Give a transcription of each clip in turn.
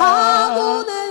Agune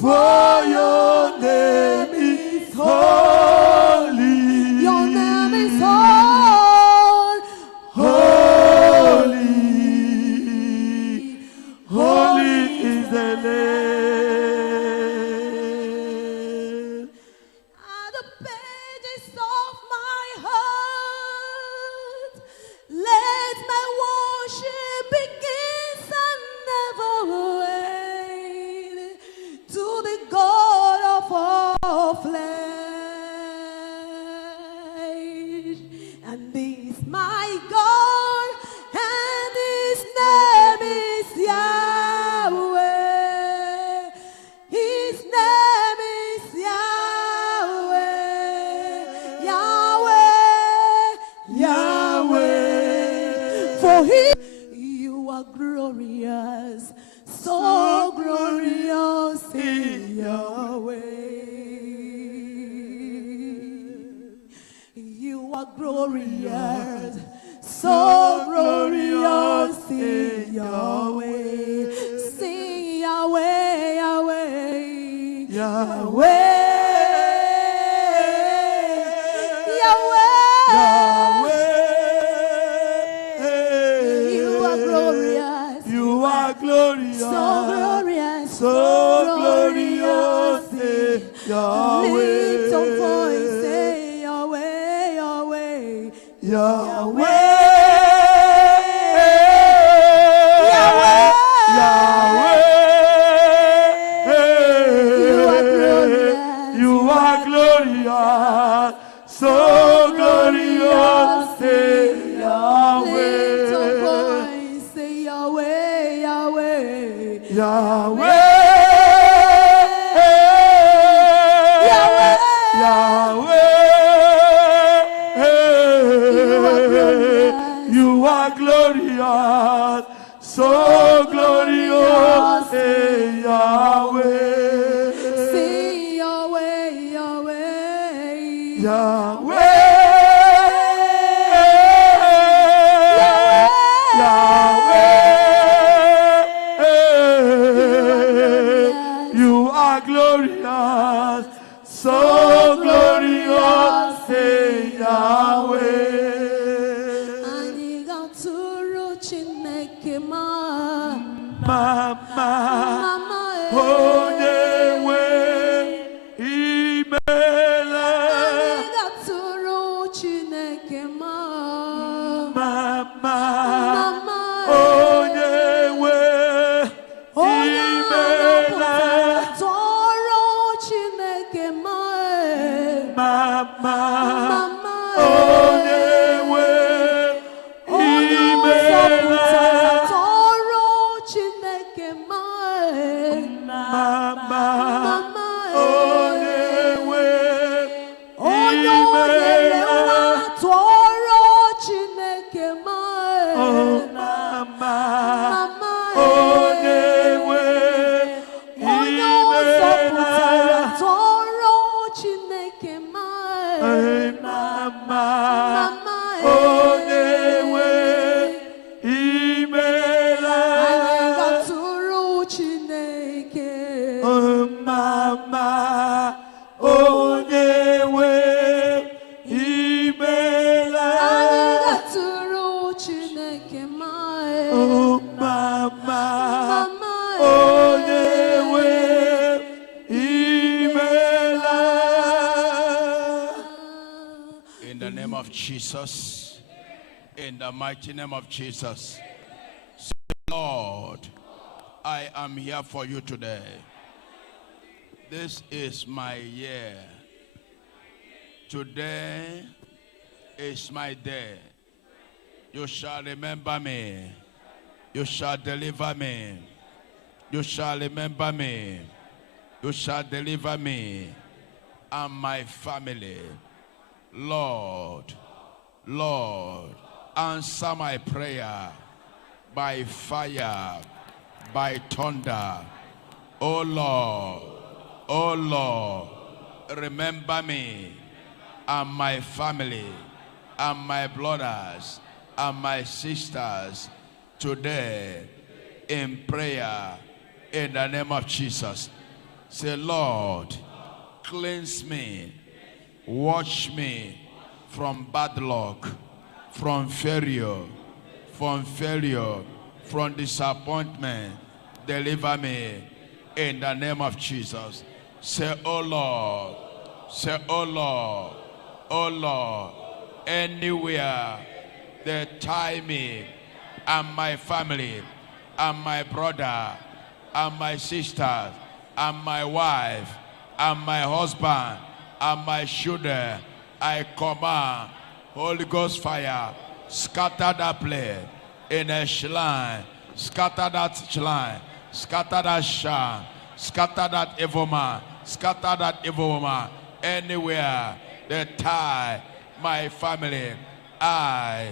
For your name is holy. Your name is holy. Holy. Holy is the Lamb. At the pages of my heart, let my worship begin and never end to the God of all flesh. And this my God, and His name is Yahweh. His name is Yahweh. Yahweh. Yahweh. For you are glorious, so glorious in Yahweh. You are glorious, so glorious in Yahweh. Sing Yahweh, Yahweh, Yahweh. Yahweh. You are glorious, You are glorious. so glorious, So glorious in Yahweh. Lift your voice, say Yahweh, Yahweh. Yahweh. Yahweh. Yahweh. You are glorious. So glorious in Yahweh. Lift your voice, say Yahweh, Yahweh. Yahweh. Yahweh. Yahweh. You are glorious. So glorious in Yahweh. Sing Yahweh, Yahweh. Yahweh. Yahweh. You are glorious. So glorious in Yahweh. Aniga turu Chineke ma. Mama. Mama, Onyewe imela. Aniga turu Chineke ma. Mama. Mama, Onyewe imela. toro Chineke ma. Mama. Mama, Onyewe imela. toro Chineke ma. Mama. Mama, Onyewe Odumeje, imela. toro Chineke ma. Oh, Mama. Mama, Onyewe onye imela. ọzọpụtara tọrọ Chineke ma. Hey, Mama. Mama, Onyewe imela. anyị ga-atụrụ Chineke. Oh, Mama. Onyewe imela. Anyị ga-atụrụ Chineke ma. Oh, Mama. Mama, Onyewe imela. In the name of Jesus, in the mighty name of Jesus, say, Lord, I am here for you today. This is my year. Today is my day. You shall remember me. You shall deliver me. You shall remember me. You shall deliver me and my family. Lord, Lord, answer my prayer by fire, by thunder. Oh Lord, remember me and my family and my brothers and my sisters today in prayer in the name of Jesus. Say, Lord, cleanse me, wash me from bad luck, from failure, from disappointment. Deliver me in the name of Jesus. Say, oh Lord, say, oh Lord, oh Lord, anywhere they tie me and my family and my brother and my sister and my wife and my husband and my children, I command Holy Ghost fire, scatter that place in a shrine, scatter that shrine, scatter that shrine, scatter that evil man, scatter that evil woman. Anywhere they tie my family, I,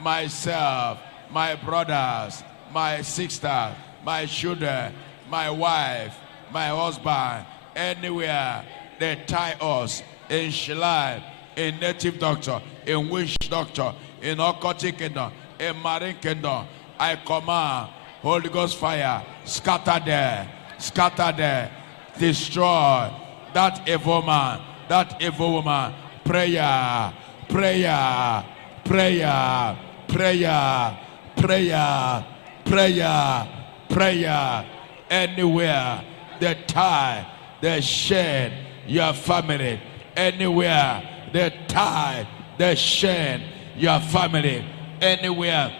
myself, my brothers, my sister, my children, my wife, my husband, anywhere they tie us in shrine, in native doctor, in witch doctor, in occultic kingdom, in marine kingdom, I command Holy Ghost fire, scatter there, destroy that evil man, that evil woman. Prayer, prayer, prayer, prayer, prayer, prayer, prayer. Anywhere they tie, they chain your family. Anywhere they tie, they chain your family. Anywhere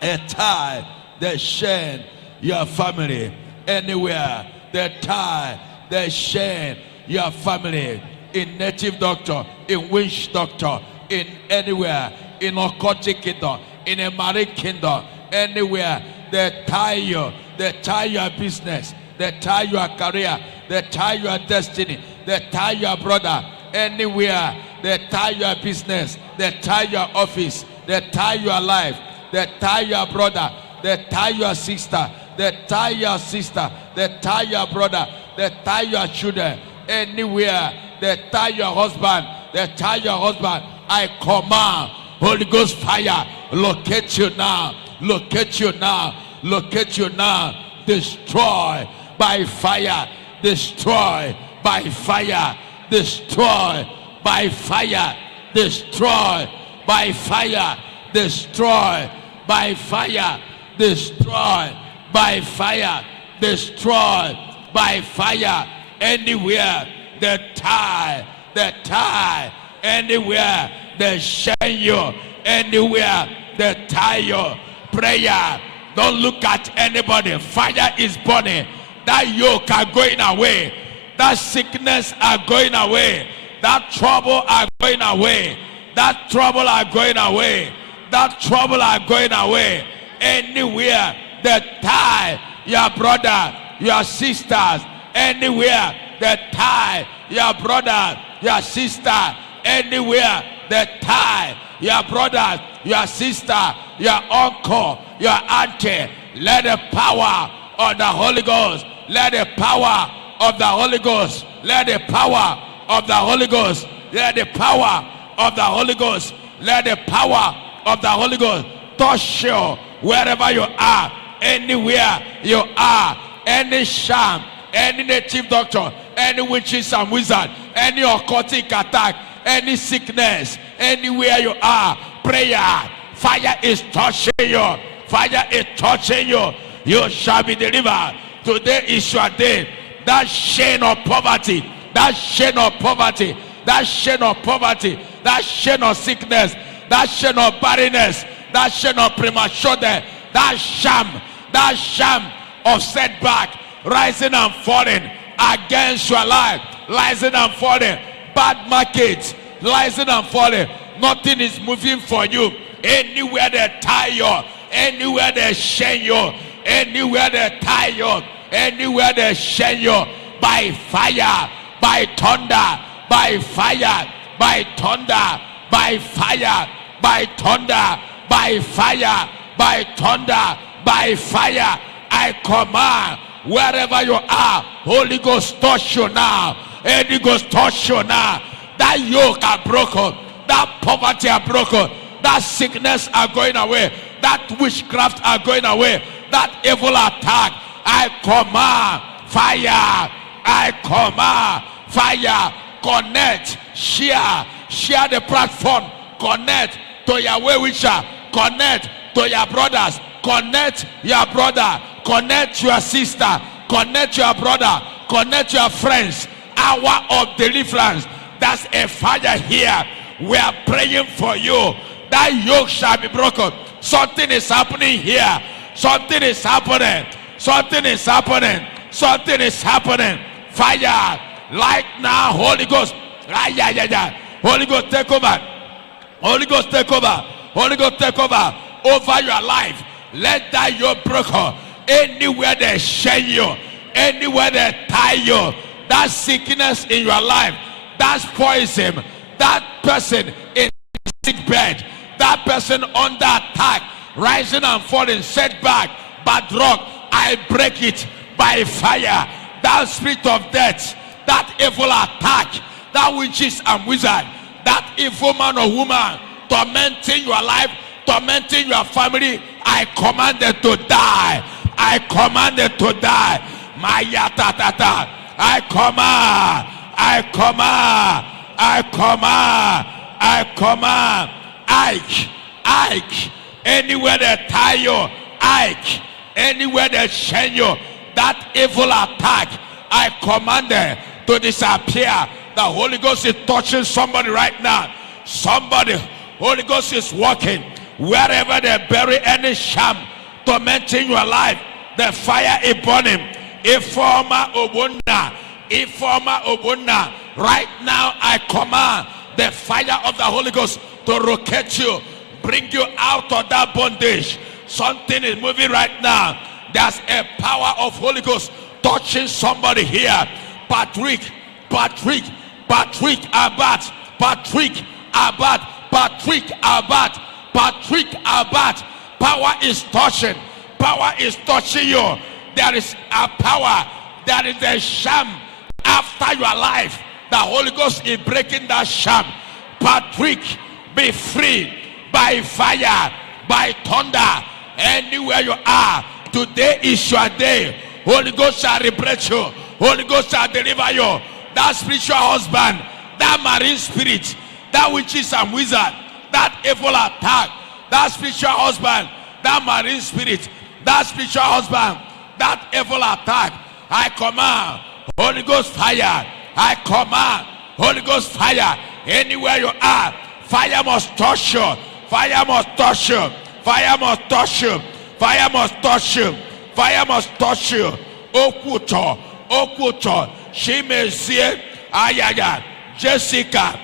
they tie, they chain your family. Anywhere they tie, they chain your family. In native doctor, in witch doctor, in anywhere, in occultic kingdom, in a marine kingdom, anywhere they tie you, they tie your business, they tie your career, they tie your destiny, they tie your brother. Anywhere they tie your business, they tie your office, they tie your life, they tie your brother, they tie your sister, they tie your sister, they tie your brother, they tie your children. Anywhere they tie your husband, they tie your husband. I command Holy Ghost fire, locate you now, locate you now, locate you now. Destroy by fire, destroy by fire, destroy by fire, destroy by fire, destroy by fire, destroy by fire, destroy by fire. Anywhere they tie, anywhere they shame you, anywhere they tie you. Prayer, don't look at anybody. Fire is burning. That yoke are going away. That sickness are going away. That trouble are going away. That trouble are going away. That trouble are going away. Anywhere they tie your brother, your sisters, anywhere they tie your brother, your sister, anywhere they tie your brother, your sister, your uncle, your auntie, let the power of the Holy Ghost, let the power of the Holy Ghost, let the power of the Holy Ghost, let the power of the Holy Ghost, let the power of the Holy Ghost touch you wherever you are, anywhere you are, any sham, any native doctor, any witches and wizard, any occultic attack, any sickness, anywhere you are. Prayer, fire is touching you, fire is touching you. You shall be delivered. Today is your day. That chain of poverty, that chain of poverty, that chain of poverty, that chain of sickness, that chain of barrenness, that chain of premature death, that sham of setback, rising and falling against your life, rising and falling, bad markets, rising and falling, nothing is moving for you. Anywhere they tie you, anywhere they shame you, anywhere they tie you, anywhere they shame you, by fire, by thunder, by fire, by thunder, by fire, by thunder, by fire, by thunder, by fire. I command wherever you are, Holy Ghost touch you now. Holy Ghost touch you now. That yoke are broken. That poverty are broken. That sickness are going away. That witchcraft are going away. That evil attack, I command fire. I command fire. Connect, share the platform. Connect to your well-wisher. Connect to your brothers. Connect your brother. Connect your sister. Connect your brother. Connect your friends. Hour of deliverance. That's a fire here. We are praying for you. That yoke shall be broken. Something is happening here. Something is happening. Something is happening. Something is happening. Fire. Like now, Holy Ghost. Holy Ghost, take over. Holy Ghost, take over. Holy Ghost, take over your life. Let that yoke broken. Anywhere they shame you, anywhere they tie you, that sickness in your life, that's poison, that person in sick bed, that person under attack, rising and falling, setback, bad rock, I break it by fire. That spirit of death, that evil attack, that witches and wizard, that evil man or woman tormenting your life, tormenting your family, I command them to die. I command them to die. Maya tatata. I command. Ike. Anywhere they tie you, Ike. Anywhere they chain you, that evil attack, I command them to disappear. The Holy Ghost is touching somebody right now. Somebody, Holy Ghost is walking. Wherever they bury any sham tormenting your life, the fire is burning. Informa Obuna. Right now I command the fire of the Holy Ghost to locate you, bring you out of that bondage. Something is moving right now. There's a power of Holy Ghost touching somebody here. Patrick Abad. Power is touching you. There is a power. There is a sham after your life. The Holy Ghost is breaking that sham. Patrick, be free by fire, by thunder. Anywhere you are, today is your day. Holy Ghost shall liberate you. Holy Ghost shall deliver you. That spiritual husband, that marine spirit, that witches and wizard, that evil attack, that spiritual husband, that marine spirit, that spiritual husband, that evil attack, I command Holy Ghost fire. I command Holy Ghost fire. Anywhere you are, fire must touch you. Fire must touch you. Fire must touch you. Fire must touch you. Fire must touch you. Okuto. She may see Ayaya. Jessica.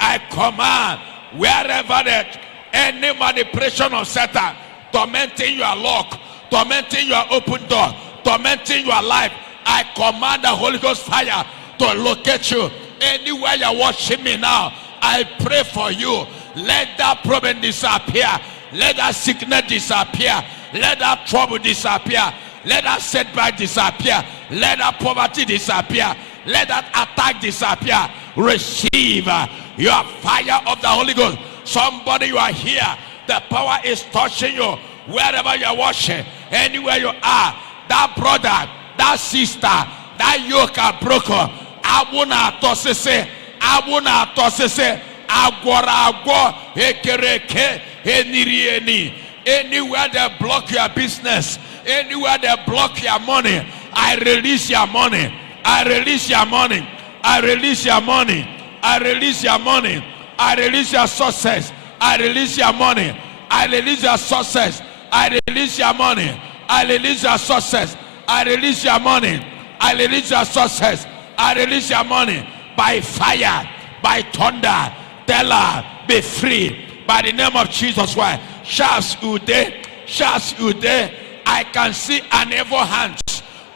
I command wherever that any manipulation of Satan tormenting your lock, tormenting your open door, tormenting your life, I command the Holy Ghost fire to locate you. Anywhere you're watching me now, I pray for you. Let that problem disappear. Let that sickness disappear. Let that trouble disappear. Let that setback disappear. Let that poverty disappear. Let that attack disappear. Receive your fire of the Holy Ghost. Somebody, you are here. The power is touching you. Wherever you are watching, anywhere you are, that brother, that sister, that yoke are broken. Abuna tosese, agora, ekereke, enirieni. Anywhere they block your business, anywhere they block your money, I release your money. I release your money. I release your money. I release your money. I release your success. I release your money. I release your success. I release your money. I release your success. I release your money. I release your success. I release your money by fire, by thunder. Tell her, be free by the name of Jesus Christ. Shouts Ude. I can see an evil hand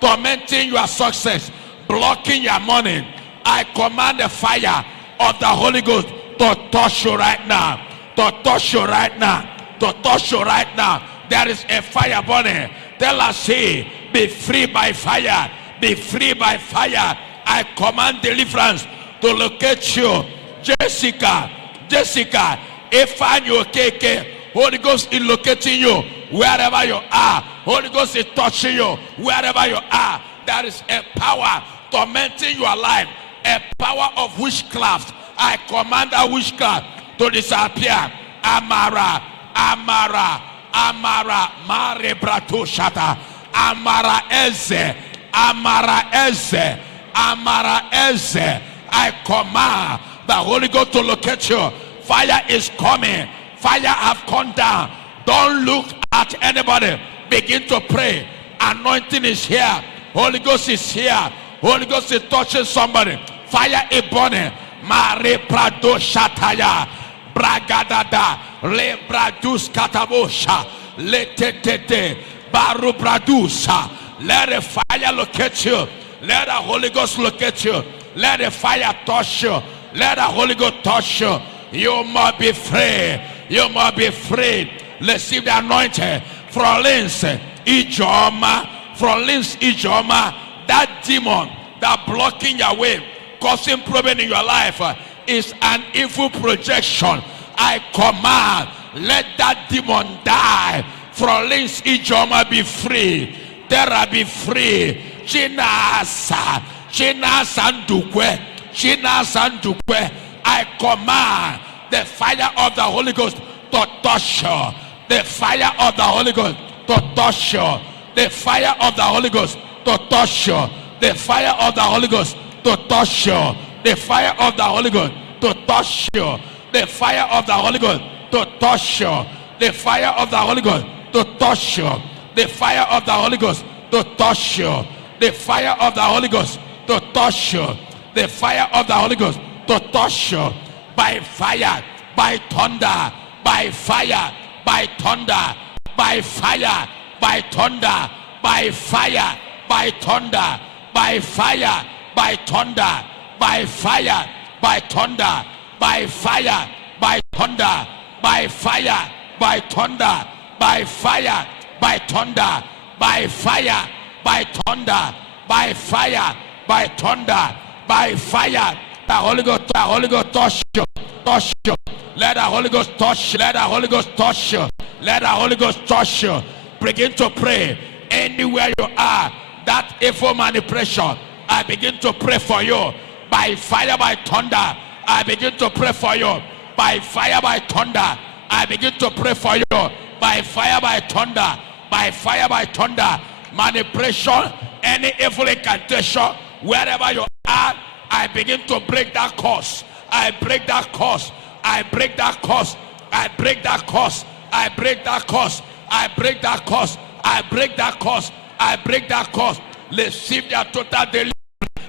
tormenting your success, blocking your money. I command the fire of the Holy Ghost to touch you right now. To touch you right now. To touch you right now. There is a fire burning. Tell us, say, be free by fire. Be free by fire. I command deliverance to locate you. Jessica, if I you okay, Holy Ghost is locating you wherever you are. Holy Ghost is touching you wherever you are. there is a power tormenting your life, a power of witchcraft. I command that witchcraft to disappear. Amara, Amara, Amara, Mare Bratushata, Amara Eze, Amara Eze, Amara Eze. I command the Holy Ghost to locate you. Fire is coming. Fire have come down. Don't look at anybody. Begin to pray. Anointing is here. Holy Ghost is here. Holy Ghost is touching somebody. Fire is burning. Mare Prado Shataya. Bragadada. Le Bradus Katabosha. Le Tete. Baru Bradusa. Let the fire locate you. Let the Holy Ghost locate you. Let the fire touch you. Let the Holy Ghost touch you. You must be free. You must be free. Receive the anointing. From Lins Ijoma. From Lins Ijoma. That demon that blocking your way, causing problem in your life, is an evil projection. I command, let that demon die. From Lins Ijoma be free. Terra be free. Chinasa. Chinasandukwe. Chinasandukwe. I command the fire of the Holy Ghost to touch you. The fire of the Holy Ghost to touch you. The fire of the Holy Ghost to touch you. The fire of the Holy Ghost to touch you. The fire of the Holy Ghost to touch you. The fire of the Holy Ghost to touch you. The fire of the Holy Ghost to touch you. The fire of the Holy Ghost to touch you. The fire of the Holy Ghost to touch you. The fire of the Holy Ghost to touch you. By fire, by thunder, by fire, by thunder, by fire, by thunder, by fire, by thunder, by fire, by thunder, by fire, by thunder, by fire, by thunder, by fire, by thunder, by fire, by thunder, by fire, by thunder, by fire, by thunder, by fire. The Holy Ghost touch you, touch you. Let the Holy Ghost touch you. Let the Holy Ghost touch you. Let the Holy Ghost touch you. Begin to pray anywhere you are. That evil manipulation, I begin to pray for you. By fire, by thunder, I begin to pray for you. By fire, by thunder, I begin to pray for you. By fire, by thunder, by fire, by thunder. Manipulation, any evil incantation, wherever you are, I begin to break that curse. I break that curse. I break that curse. I break that curse. I break that curse. I break that curse. I break that curse. I break that curse. Receive your total deliverance.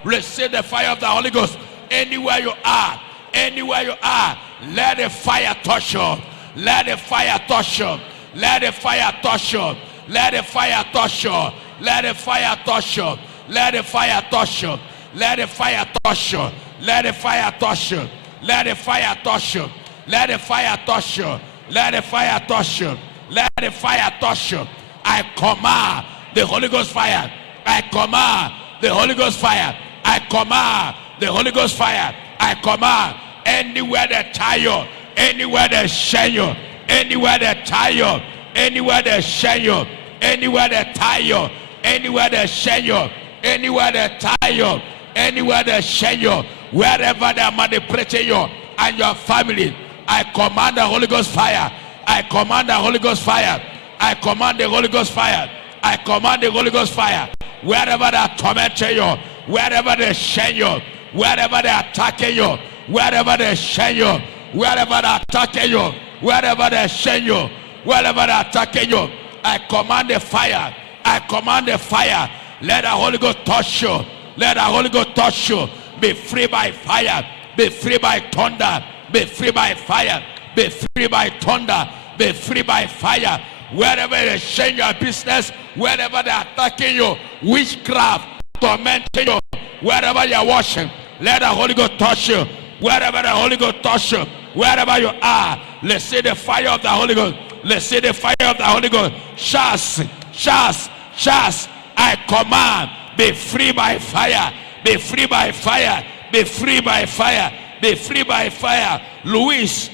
Receive the fire of the Holy Ghost. Anywhere you are, anywhere you are, let the fire touch you. Let the fire touch you. Let the fire touch you. Let the fire touch you. Let the fire touch you. Let the fire touch you. Let the fire touch you. Let the fire touch you. Let the fire touch you. Let the fire touch you. Let the fire touch you. Let the fire touch you. I command the Holy Ghost fire. I command the Holy Ghost fire. I command the Holy Ghost fire. I command anywhere they tie you, anywhere they shame you, anywhere they tie you, anywhere they shame you, anywhere they tie you, anywhere they shame you, anywhere they tie you, anywhere they shame you, wherever they are manipulating you and your family, I command the Holy Ghost fire. I command the Holy Ghost fire. I command the Holy Ghost fire. I command the Holy Ghost fire. Wherever they are tormenting you, wherever they shame you, wherever they are attacking you, wherever they shame you, wherever they are attacking you, wherever they shame you, wherever they are attacking you, I command the fire. I command the fire. Let the Holy Ghost touch you. Let the Holy Ghost touch you. Be free by fire. Be free by thunder. Be free by fire. Be free by thunder. Be free by fire. Wherever they change your business, wherever they are attacking you, witchcraft, tormenting you, wherever you are watching, let the Holy Ghost touch you. Wherever the Holy Ghost touch you, wherever you are, let's see the fire of the Holy Ghost. Let's see the fire of the Holy Ghost. Shas, shas, shas. I command, be free by fire. Be free by fire. Be free by fire. Be free by fire. Luis,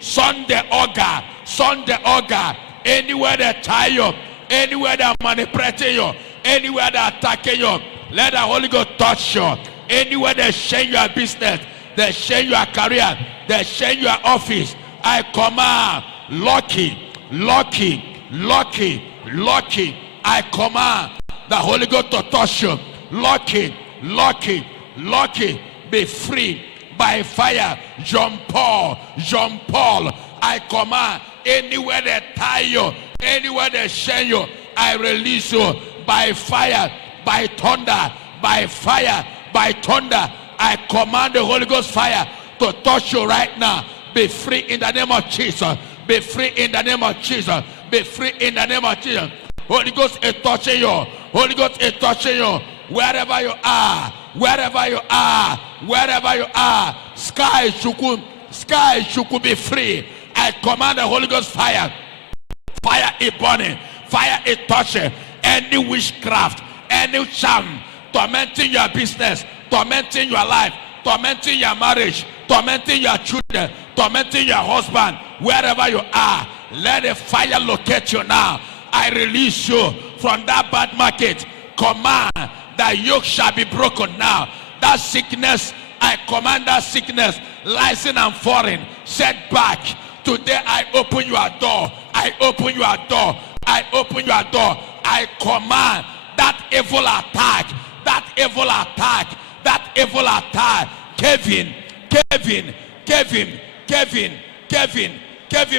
Sunday Sunday, anywhere they tie you, anywhere they are manipulating you, Anywhere they're attacking you, let the Holy Ghost touch you. Anywhere they shame your business, they shame your career, they shame your office, I command, lucky. I command the Holy Ghost to touch you. Lucky. Be free by fire. Jean Paul. I command, anywhere they tie you, anywhere they shame you, I release you by fire, by thunder, by fire, by thunder. I command the Holy Ghost fire to touch you right now. Be free in the name of Jesus. Be free in the name of Jesus. Be free in the name of Jesus. Holy Ghost is touching you. Holy Ghost is touching you. Wherever you are. Sky should be free. I command the Holy Ghost fire. Fire is burning. Fire is touching. Any witchcraft, any charm, tormenting your business, tormenting your life, tormenting your marriage, tormenting your children, tormenting your husband, wherever you are, let the fire locate you now. I release you from that bad market. Command that yoke shall be broken now. That sickness, I command that sickness, lying and foreign, set back. Today I open your door. I open your door. I open your door. I command that evil attack. That evil attack. That evil attack. Kevin,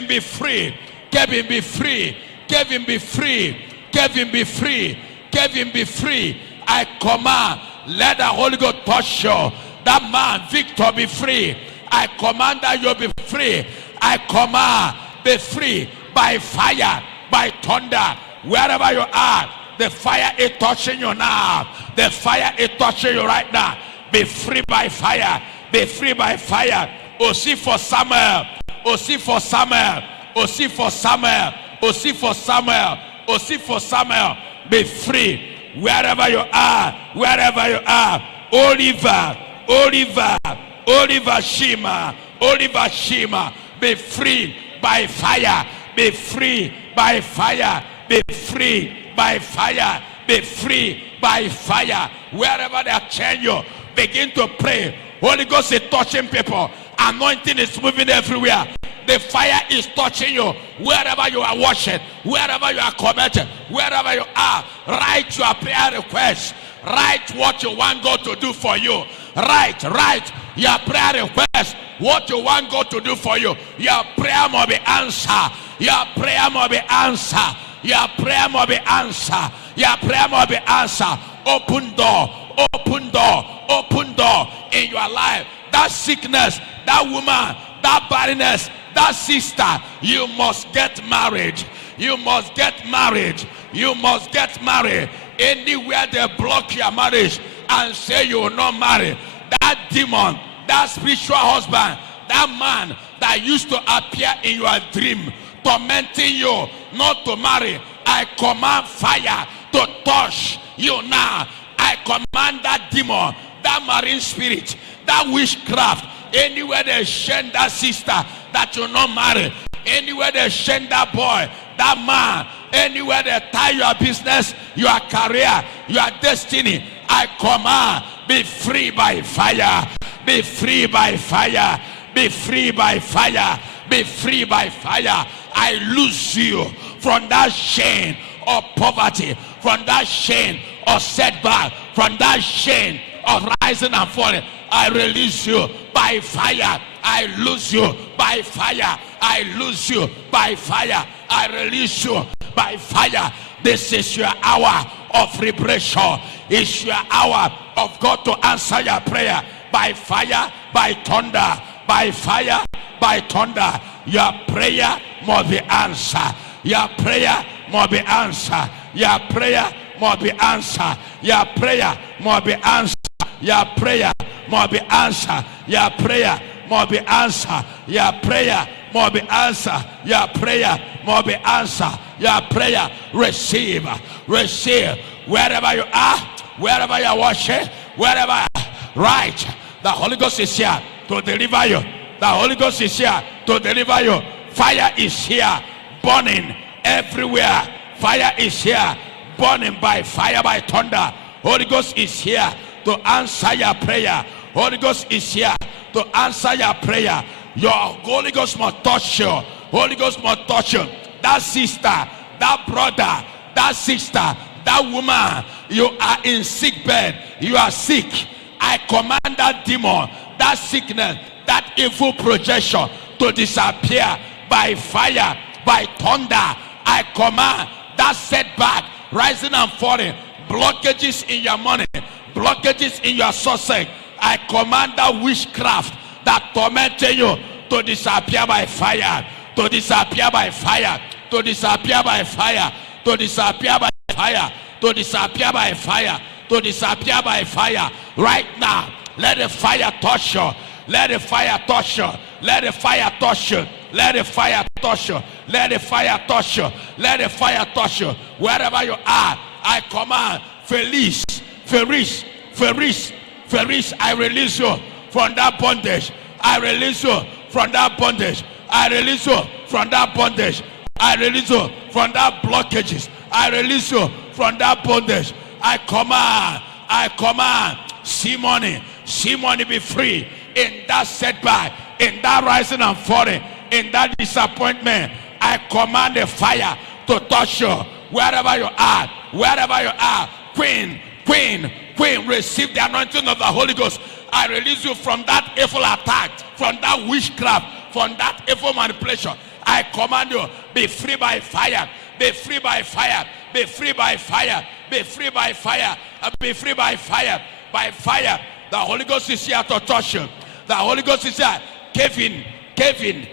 be free. Kevin, be free. Kevin, be free. Kevin, be free. Kevin, be free. I command, let the Holy Ghost touch you. That man, Victor, be free. I command that you be free. I command, be free by fire, by thunder. Wherever you are, the fire is touching you now. The fire is touching you right now. Be free by fire. Be free by fire. Osi for Samuel. Osi for Samuel. Osi for Samuel. Osi for Samuel. Osi for Samuel. Be free wherever you are. Wherever you are. Oliver Shima. Be free by fire. Be free by fire. Be free by fire. Be free by fire. Wherever they are chained you, begin to pray. Holy Ghost is touching people. Anointing is moving everywhere. The fire is touching you. Wherever you are watching, wherever you are committed, wherever you are, write your prayer request. Write what you want God to do for you. Write your prayer request. What you want God to do for you. Your prayer must be answered. Your prayer must be answered. Your prayer must be answered. Your prayer must be answered. Open door in your life. That sickness, that woman, that barrenness, that sister, you must get married. You must get married. You must get married. Anywhere they block your marriage and say you will not marry, that demon, that spiritual husband, that man that used to appear in your dream, tormenting you not to marry, I command fire to touch you now. I command that demon, that marine spirit, that witchcraft, anywhere they shame that sister that you not marry, anywhere they shame that boy, that man, anywhere they tie your business, your career, your destiny, I command, be free by fire. Be free by fire. Be free by fire. Be free by fire. I loose you from that chain of poverty, from that chain of setback, from that chain of rising and falling. I release you by fire. I loose you by fire. I loose you by fire. I release you by fire. This is your hour of liberation. It's your hour of God to answer your prayer by fire, by thunder, by fire, by thunder. Your prayer must be answered. Your prayer must be answered. Your prayer must be answered. Your prayer must be answered. Your prayer must be answered. Your prayer must be answered. Your prayer must be answered. Your prayer must be answered. Your prayer receive. Wherever you are, wherever you are watching, wherever, right. The Holy Ghost is here to deliver you. The Holy Ghost is here to deliver you. Fire is here, burning everywhere. Fire is here, burning by fire, by thunder. Holy Ghost is here to answer your prayer. Holy Ghost is here to answer your prayer. Your Holy Ghost must touch you. Holy Ghost must touch you. That sister, that brother, that sister, that woman, you are in sick bed. You are sick. I command that demon, that sickness, that evil projection to disappear by fire, by thunder. I command that setback, rising and falling, blockages in your money, blockages in your success. I command that witchcraft that tormented you to disappear by fire, to disappear by fire, to disappear by fire, to disappear by fire, to disappear by fire, to disappear by fire. Right now, let the fire touch you. Let the fire touch you. Let the fire touch you. Let the fire touch you. Let the fire touch you. Let the fire touch you. Wherever you are, I command Felice, I release you from that bondage. I release you from that bondage. I release you from that bondage. I release you from that blockages. I release you from that bondage. I command, see money be free in that setback, in that rising and falling, in that disappointment. I command the fire to touch you wherever you are, Queen, receive the anointing of the Holy Ghost. I release you from that evil attack, from that witchcraft, from that evil manipulation. I command you, be free by fire, be free by fire, be free by fire, be free by fire, be free by fire, by fire. The Holy Ghost is here to touch you. The Holy Ghost is here. Kevin,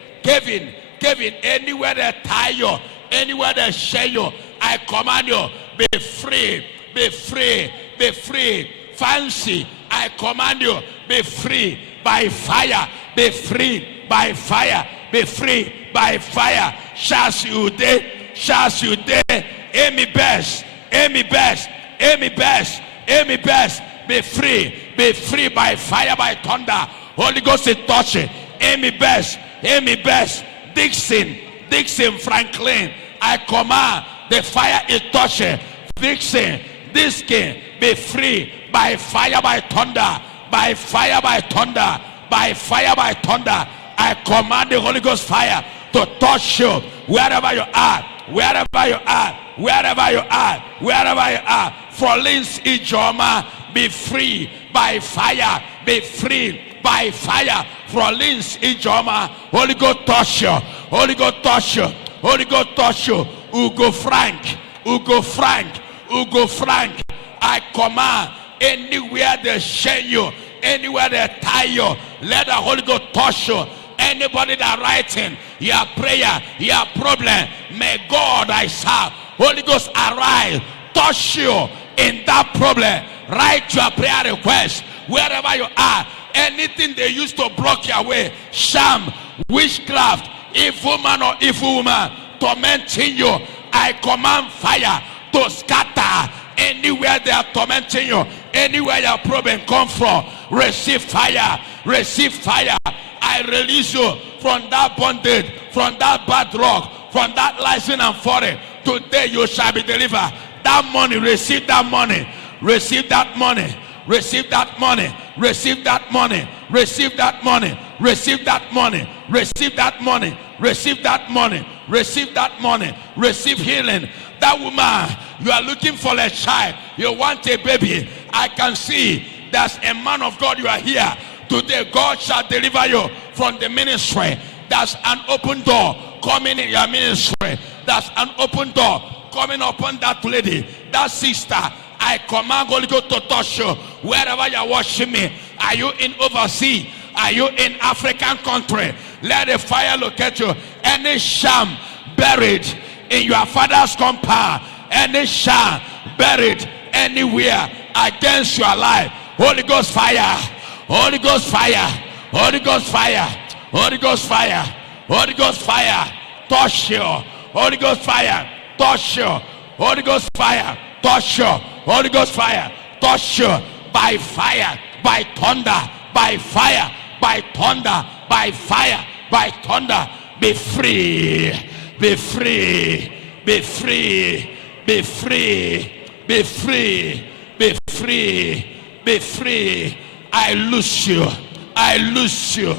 anywhere they tie you, anywhere they share you, I command you, be free, be free, be free. Fancy, I command you, be free by fire, be free by fire, be free by fire. Shas you day, Amy best, be free by fire, by thunder. Holy Ghost is touching. Amy best, Dixon Franklin, I command the fire is touching. Dixon, be free by fire, by thunder, by fire, by thunder, by fire, by thunder. I command the Holy Ghost fire to touch you wherever you are. Frolins Ijoma, be free by fire, be free by fire. Frolins Ijoma, Holy Ghost touch you, Holy Ghost touch you, Holy Ghost touch you. Ugo Frank, I command, anywhere they shame you, anywhere they tie you, let the Holy Ghost touch you. Anybody that writing your prayer, your problem, may God I serve, Holy Ghost arise, touch you in that problem. Write your prayer request wherever you are. Anything they used to block your way, sham, witchcraft, evil man or evil woman tormenting you, I command fire to scatter. Anywhere they are tormenting you, anywhere your problem come from, receive fire, receive fire. I release you from that bondage, from that bad rock, from that rising and falling. Today you shall be delivered. That money, receive that money, receive that money, receive that money, receive that money, receive that money, receive that money, receive that money, receive that money, receive that money, receive healing. That woman, you are looking for a child, you want a baby. I can see there's a man of God, you are here. Today God shall deliver you from the ministry. There's an open door coming in your ministry. There's an open door coming upon that lady, that sister. I command Holy Ghost to touch you wherever you're watching me. Are you in overseas? Are you in African country? Let the fire locate you. Any sham buried in your father's compound, any sham buried anywhere against your life, Holy Ghost fire, Holy Ghost fire, Holy Ghost fire, Holy Ghost fire, Holy Ghost fire, touch you, Holy Ghost fire, touch you, Holy Ghost fire, touch you, Holy Ghost fire, touch you, by fire, by thunder, by fire, by thunder, by fire, by thunder. Be free, be free, be free, Be free. Be free. Be free. Be free. I loose you. I loose you.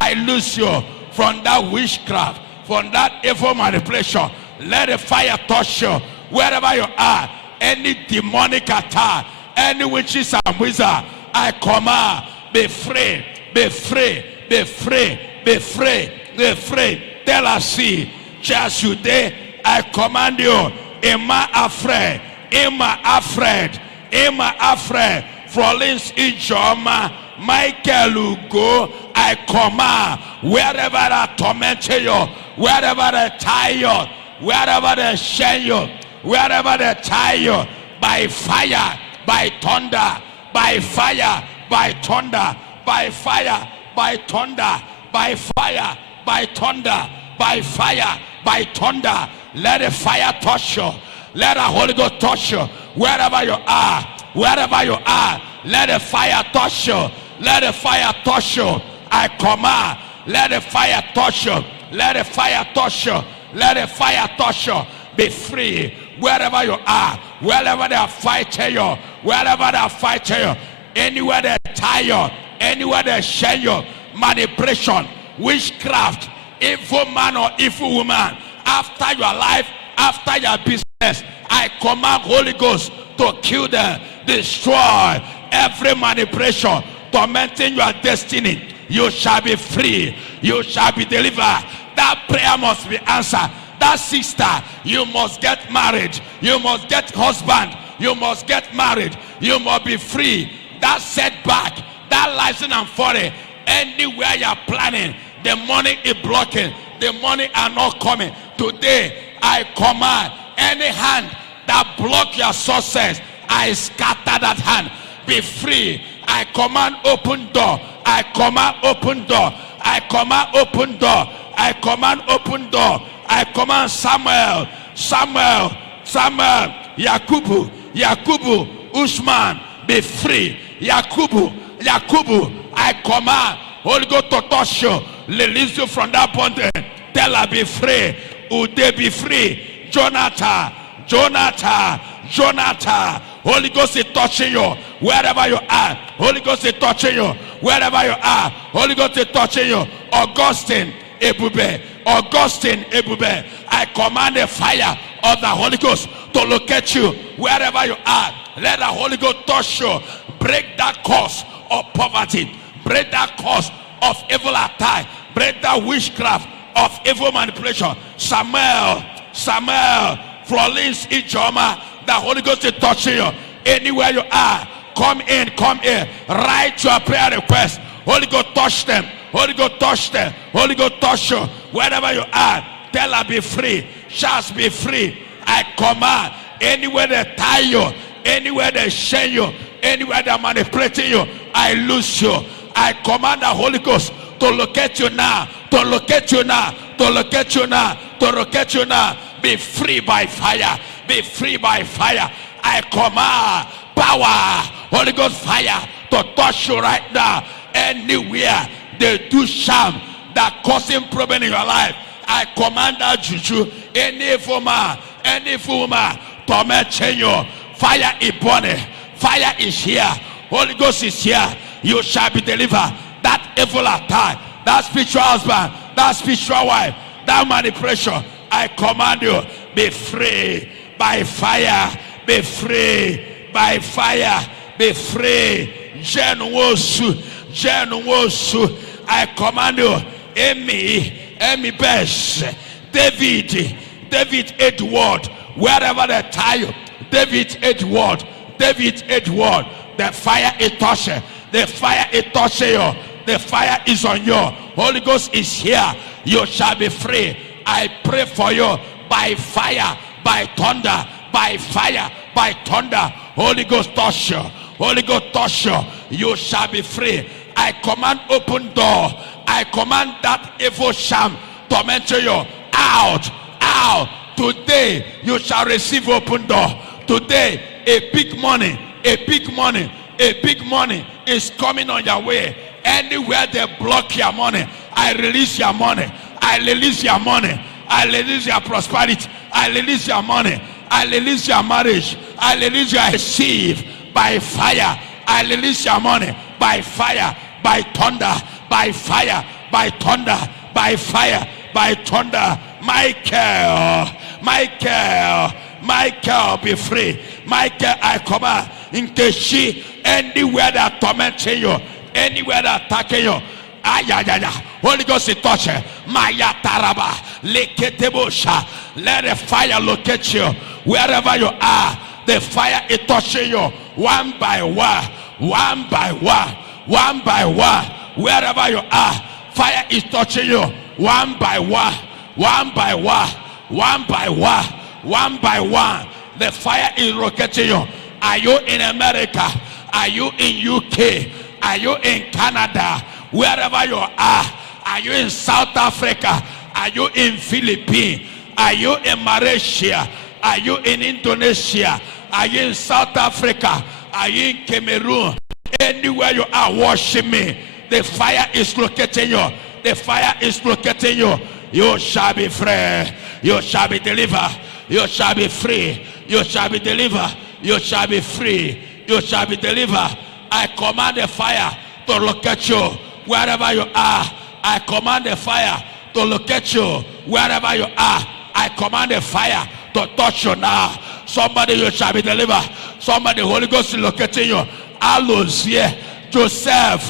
I loose you from that witchcraft, from that evil manipulation. Let the fire touch you wherever you are. Any demonic attack, any witches and wizards, I command, be free, be free, be free, be free, be free. Tell us, see, just today, I command you, Emma afraid, Emma afraid, Emma afraid, Frolins Ijoma, Michael Ugo, I command, wherever they torment you, wherever they tie you, wherever they shame you, wherever they tie you, by fire, by thunder, by fire, by thunder, by fire, by thunder, by fire, by thunder, by fire, by thunder. Let the fire touch you. Let the Holy Ghost touch you. Wherever you are, wherever you are, let the fire touch you. Let the fire touch you. I command, let the fire touch you. Let the fire touch you. Let the fire touch you. Be free wherever you are, wherever they are fighting you, wherever they are fighting you, anywhere they tie you, anywhere they shame you, manipulation, witchcraft, evil man or evil woman, after your life, after your business, I command Holy Ghost to kill them, destroy every manipulation, tormenting your destiny. You shall be free, you shall be delivered. That prayer must be answered. That sister, you must get married, you must get husband, you must get married, you must be free. That setback, that license and 40, anywhere you're planning, the money is blocking, the money are not coming. Today, I command any hand that block your success, I scatter that hand. Be free. I command open door. I command open door. I command open door. I command open door. I command Samuel, Samuel, Samuel, Yakubu, Yakubu, Usman, be free. Yakubu, Yakubu, I command Holy Ghost to touch you, release you from that bondage. Tell her be free. Ude be free. Jonathan, Jonathan, Jonathan. Holy Ghost is touching you wherever you are. Holy Ghost is touching you wherever you are. Holy Ghost is touching you. Augustine Ebube, Augustine Ebube, I command the fire of the Holy Ghost to locate you wherever you are. Let the Holy Ghost touch you. Break that curse of poverty. Break that curse of evil attack. Break that witchcraft of evil manipulation. Samuel, Samuel, Frolins Ijoma, the Holy Ghost is touching you. Anywhere you are, come in, come in. Write your prayer request. Holy Ghost touch them. Holy Ghost touch them. Holy Ghost touch you. Wherever you are, tell her be free. Shall be free. I command, anywhere they tie you, anywhere they shame you, anywhere they're manipulating you, I loose you. I command the Holy Ghost to locate you now, to locate you now, to locate you now, to locate you now. Be free by fire. Be free by fire. I command power, Holy Ghost fire to touch you right now. Anywhere they do sham that causing problem in your life, I command that juju, any evil man, any evil woman, tormenting you. Fire is burning. Fire is here. Holy Ghost is here. You shall be delivered. That evil attack, that spiritual husband, that spiritual wife, that manipulation, I command you, be free by fire. Be free by fire. Be free. Jen Wosu. Jen Wosu. I command you, Amy Besh, David Edward, wherever they tie you, David Edward, the fire is touching, the fire is touching you, the fire is on you. Holy Ghost is here. You shall be free. I pray for you by fire, by thunder, by fire, by thunder. Holy Ghost touch you. Holy Ghost touch you. You shall be free. I command open door. I command that evil sham tormenting you out, out. Today you shall receive open door. Today a big money is coming on your way. Anywhere they block your money, I release your money. I release your money. I release your prosperity. I release your money. I release your marriage. I release your receive by fire. I release your money by fire, by thunder, by fire, by thunder, by fire, by thunder. Michael, Michael, Michael, be free. Michael, I command in Keshi, anywhere that tormenting you, anywhere that attacking you. Holy Ghost is touching. Maya Taraba, Leketebosha. Let the fire locate you wherever you are. The fire is touching you one by one, one by one, one by one. Wherever you are, fire is touching you one by one, one by one, one by one, one by one. The fire is locating you. Are you in America? Are you in UK? Are you in Canada? Wherever you are you in South Africa? Are you in Philippines? Are you in Malaysia? Are you in Indonesia? Are you in South Africa? Are you in Cameroon? Anywhere you are, worship me. The fire is locating you. The fire is locating you. You shall be free. You shall be delivered. You shall be free. You shall be delivered. You shall be free. You shall be delivered. I command the fire to locate you wherever you are. I command the fire to locate you wherever you are. I command the fire to touch you now. Somebody, you shall be delivered. Somebody, Holy Ghost is locating you. Alozie, Joseph,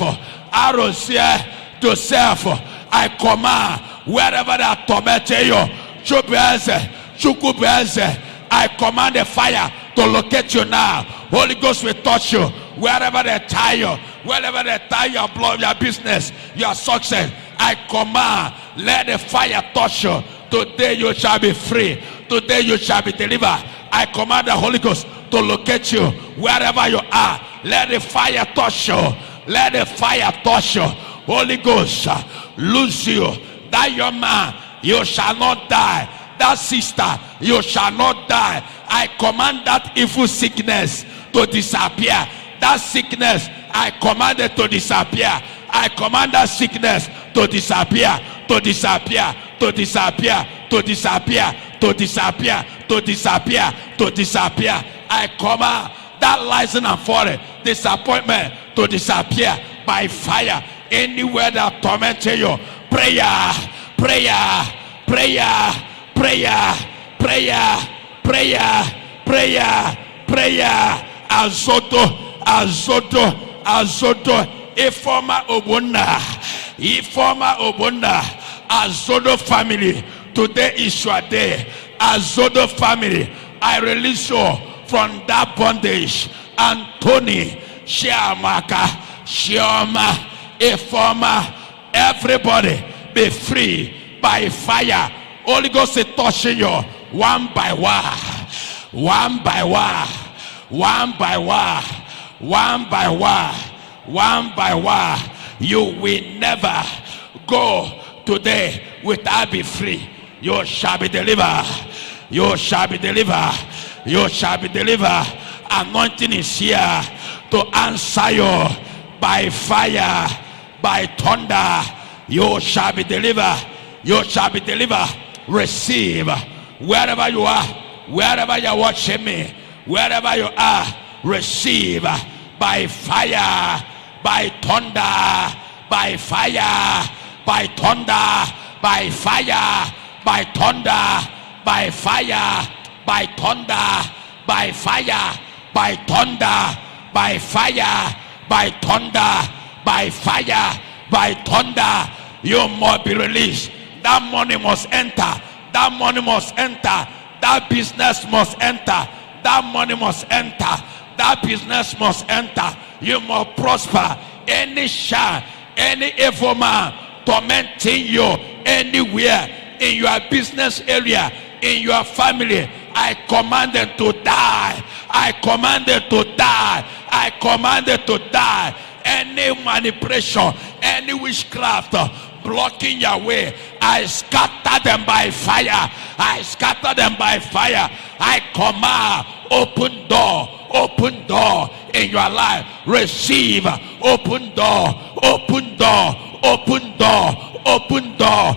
Arozie, Joseph. I command wherever they are tormenting you, Chubeze, Chukubeze, I command the fire to locate you now. Holy Ghost will touch you wherever they tie you, wherever they tie your blood, your business, your success. I command, let the fire touch you. Today you shall be free. Today you shall be delivered. I command the Holy Ghost to locate you wherever you are. Let the fire touch you. Let the fire touch you. Holy Ghost, lose you. That young man, you shall not die. That sister, you shall not die. I command that evil sickness to disappear. That sickness, I command it to disappear. I command that sickness to disappear, to disappear, to disappear, to disappear, to disappear, to disappear, to disappear. I command that license and folly, disappointment to disappear by fire. Anywhere that tormented you, prayer, prayer, prayer, prayer, prayer, prayer, prayer, prayer. Azoto, azoto, azoto. Ifoma obunda, ifoma obunda. Azoto family, today is your day. Azoto family, I release you from that bondage. Anthony, Shiamaka, Shioma, Ifoma, everybody be free by fire. Holy Ghost is touching you one by one, one by one, one by one, one by one, one by one. You will never go today without be free. You shall be delivered. You shall be delivered. You shall be delivered. Anointing is here to answer you by fire, by thunder. You shall be delivered. You shall be delivered. Receive wherever you are, wherever you are watching me, wherever you are, receive by fire, by thunder, by fire, by thunder, by fire, by thunder, by fire, by thunder, by fire, by thunder, by fire, by thunder, by fire, by thunder. You must be released. That money must enter. That money must enter. That business must enter. That money must enter. That business must enter. You must prosper. Any shine, any evil man tormenting you anywhere in your business area, in your family, I command them to die. I command them to die. I command them to die. Any manipulation, any witchcraft blocking your way, I scatter them by fire. I scatter them by fire. I command open door in your life. Receive open door, open door, open door, open door,